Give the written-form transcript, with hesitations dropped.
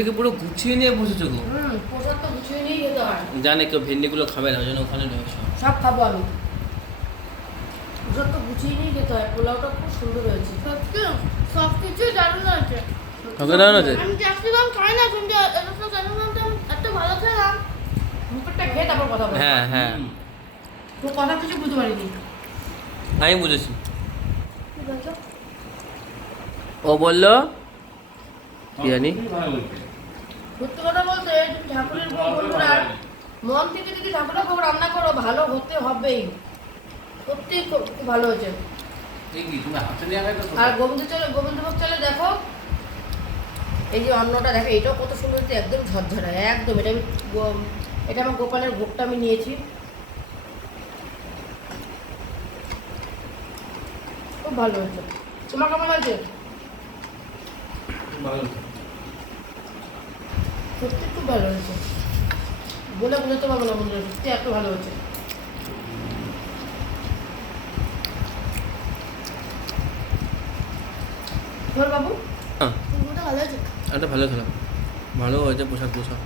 থেকে পুরো গুছিয়ে নিয়ে বসেছো গো। পোশাক তো গুছিয়ে নিয়ে যেতে হয়। জানে কেউ ভেন্ডিগুলো খাবে না, ওই জন্য ওখানে রয়েছে। সব খাবো আমি। পোশাক তো গুছিয়ে নিয়ে যেতে হয়। পোলাওটা খুব সুন্দর হয়েছে। সত্যি সব কিছুই দারুণ আছে। তোকে দারুণ আছে? আমি ক্যাপসিকাম খাই না, কিন্তু ক্যাপসিকামটা এত ভালো খেলাম। মুখটা খেয়ে তারপর কথা বল। হ্যাঁ হ্যাঁ, তো কথা কিছু বুঝতে পারিনি। আমি বুঝেছি। কি বলছো? ও বললো কি জানি, সত্যি কথা বলতে তুমি ঠাকুরের ভোগ বন্ধুরা মন থেকে যদি ঠাকুরের ভোগ রান্না করো ভালো হতে হবেই। সত্যি খুব ভালো হয়েছে। আর গোবিন্দভোগ চালে দেখো, এই যে অন্নটা দেখো, এটাও কত সুন্দর হচ্ছে, একদম ঝরঝরা, একদম। এটা আমার গোপালের ভোগটা আমি নিয়েছি, খুব ভালো হয়েছে। তোমার কেমন হয়েছে? সত্যি খুব ভালো হয়েছে, বলে বোঝাতে পারবো না বন্ধুরা, সত্যি এত ভালো হয়েছে। ধর বাবু, হ্যাঁ পুরোটা ভালো আছে। একটা ভালো খেলাম, ভালো হয়েছে পোশাক পোশাক।